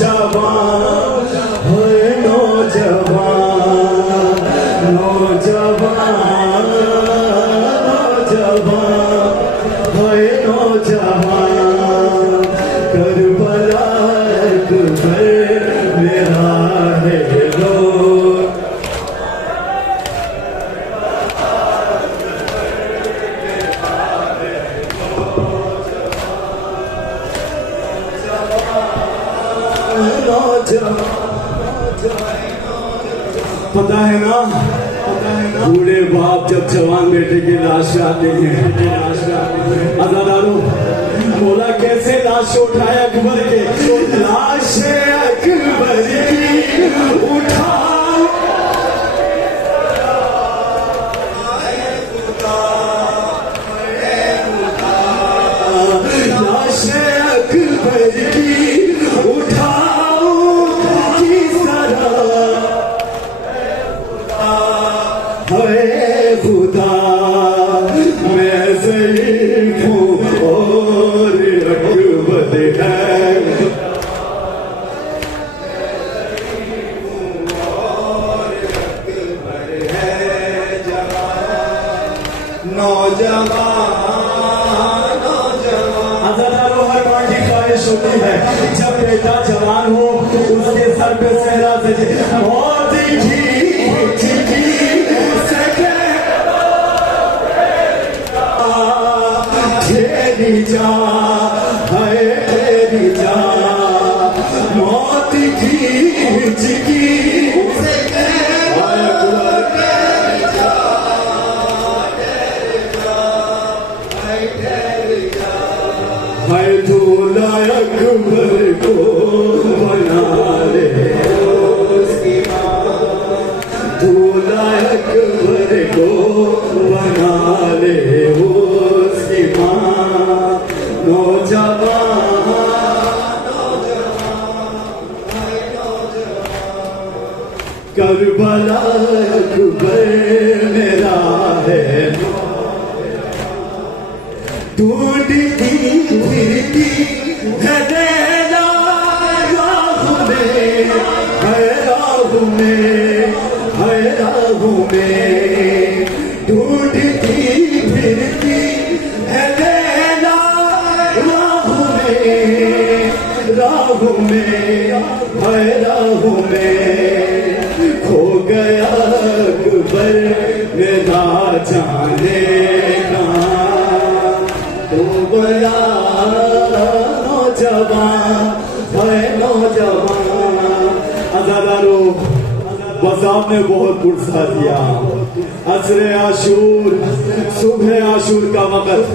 नौजवान है नौजवान नौजवान नौजवान है नौजवान करबला अकबर मेरा है लोग पता है ना बूढ़े बाप जब जवान बेटे की लाश आते हैं अदादारों बोला कैसे लाश उठाया अकबर के लाश अकबर की उठा लाश अकबर की उठाओ किस तरह है खुदा मैं ज़ईफ़ हूँ और अकबर है नौजवान अज़ादारों हर माँ की ख्वाहिश होती है जब बेटा जवान हो उसके सर पे सेहरा सजे मौत की तेरी जा है तेरी जा मौत की जिकी है दूल्हा अकबर को बना ले दूल्हा अकबर को बना ले उसकी माँ नौजवान करबला अकबर मेरा है टूटती फिरती है नैना राह में टूटती फिरती है नैना राह में खो गया अकबर मेरा जाने तो गया नौजवान है नौजवान अज़ादारों बस आपने बहुत पुरसा दिया असरे आशूर सुबह आशूर का वक़्त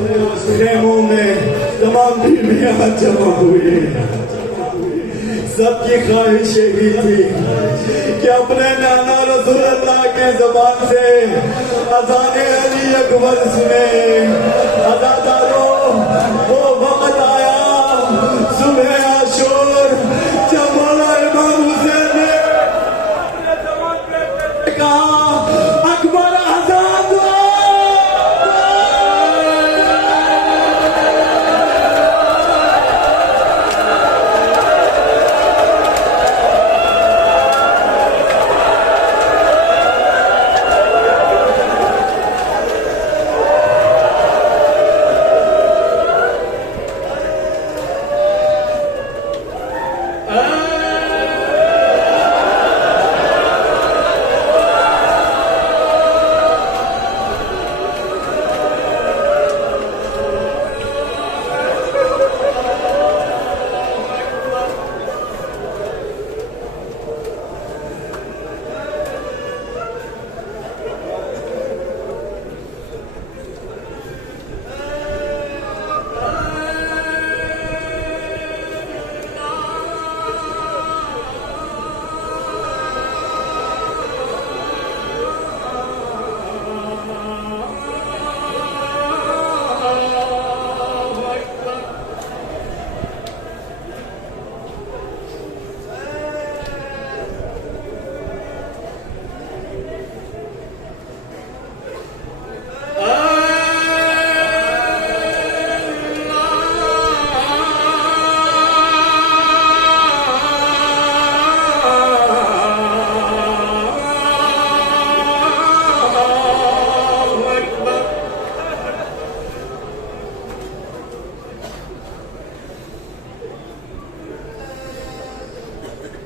खेमों में तमाम बीवियां जमा हुई सबकी ख्वाहिश यही थी कि अपने नाना रसूलुल्लाह के ज़बान से अज़ाने अली अकबर सुने अज़ादारों वो वक़्त आया सुबह आशूर जब मौला इमाम हुसैन ने अपने ज़बान पे कहा अकबर आज़ाद हो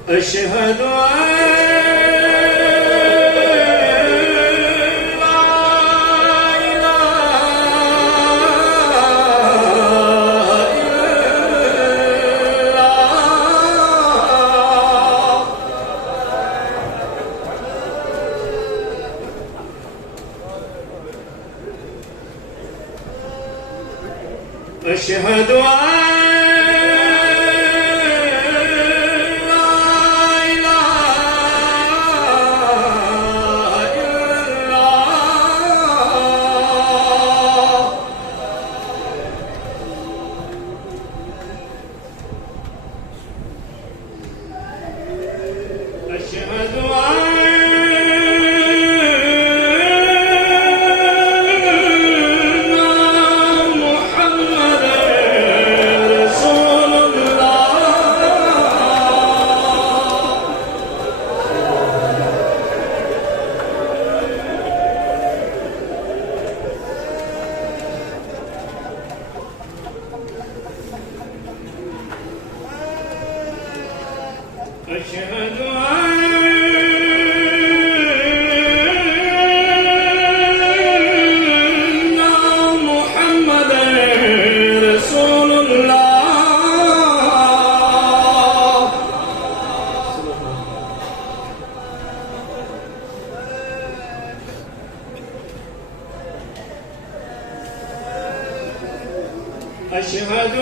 أشهد أشهد أشهد أن محمدًا رسول الله. أشهد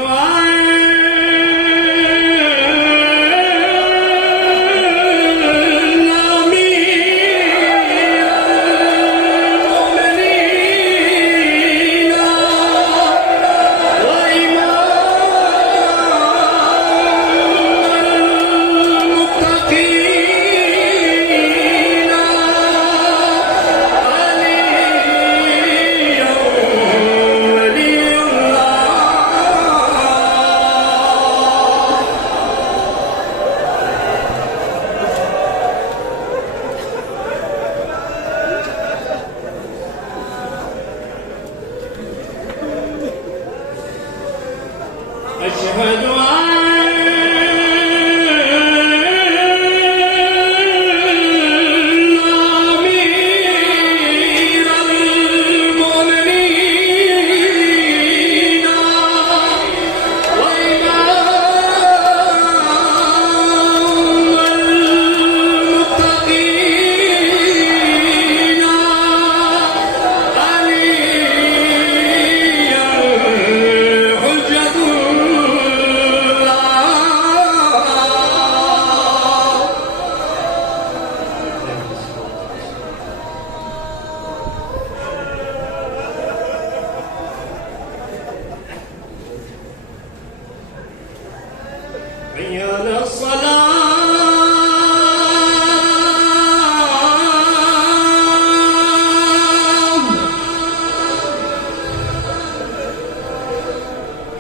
أشهد أن أمير المؤمنين وإمام المتقين علي حجة حي على الصلاة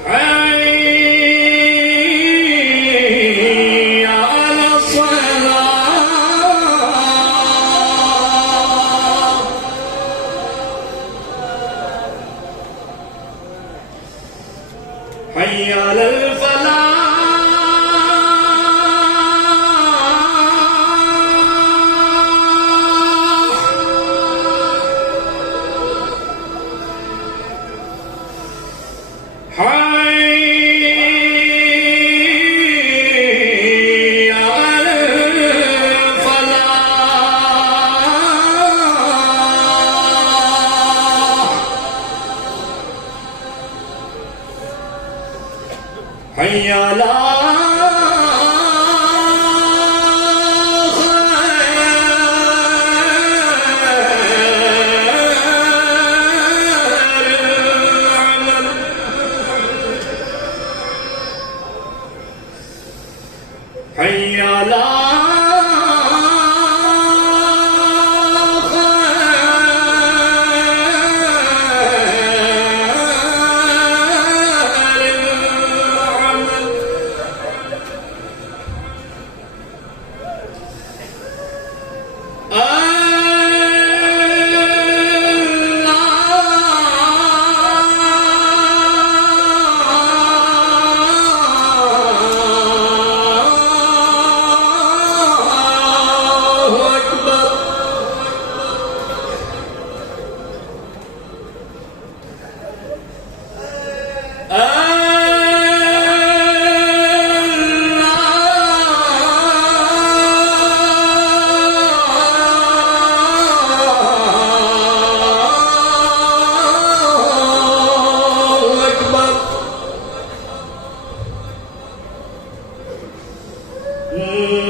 حي على الصلاة حي على الفلاح حي على الفلاح حي على حي على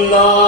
अल्लाह